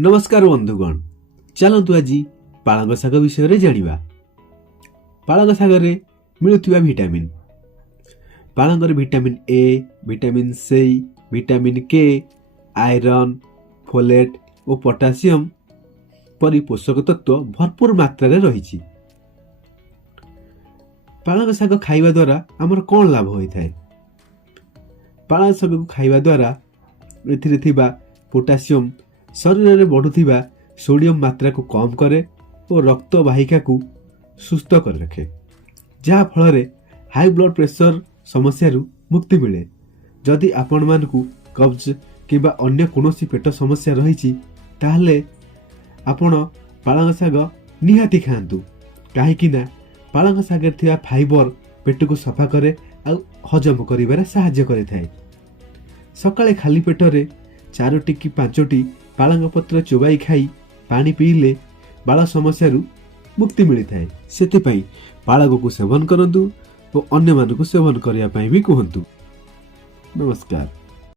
नमस्कार बंधुगण, चलतु आज पालंग शाग विषय जानिबा। पालंग शाग रे मिलुथिबा विटामिन। पालंग रे vitamin A, vitamin C, vitamin K, iron, folate और पोटासियम परि पोषक तत्व भरपूर मात्रा रे रहिछि। पालंग शाग खाइबा द्वारा हमर कोन लाभ होइथाय? पालंग शाग को खाइबा द्वारा एथिरे थिबा पोटासियम शरीर में बढ़ुथिबा सोडियम मात्रा को कम करे और रक्त वाहिका को सुस्थ कर रखे, जहा फल हाई ब्लड प्रेशर समस्या मुक्ति मिले। जदि आपण मानकु कब्ज किबा अन्य कोनोसी पेट समस्या रही ताहले आपण पालंग शाग निहाती खाआंतु, कहीं पालंग शाग थिबा फाइबर पेट को सफा करे आ हजम करिबारे सहायता करिथाय। सकाळे खाली पेटरे 4टी कि 5टी पालंग पत्र चोबाई खाई पानी पीले बाल समस्या मुक्ति मिलता है। से पालंग को सेवन करंतु और अन्य मानकु सेवन करिया पई भी कहंतु। नमस्कार।